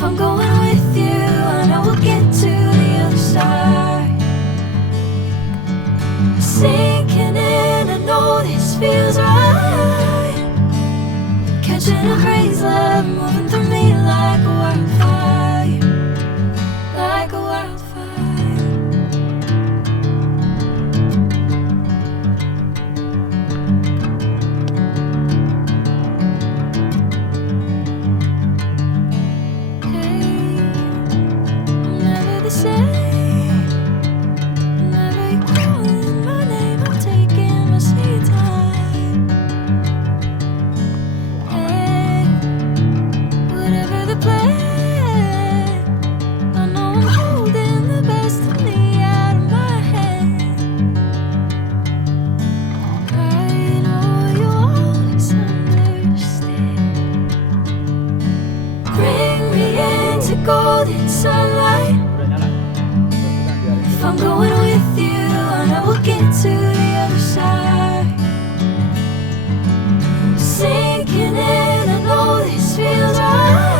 If I'm going with you, I know we'll get to the other side. Sinking in, I know this feels right. Catching a crazy love, moving through me like a wildfire, like a wildfire. Hey, I'm never the same. Whenever you're calling my name, I'm taking my sweet time. Hey, whatever the plan, I know I'm holding the best of me out of my hand. I know you always understand. Bring me into golden sunlight. If I'm going with you, I know we'll get to the other side. Sinking in, I know this feels right.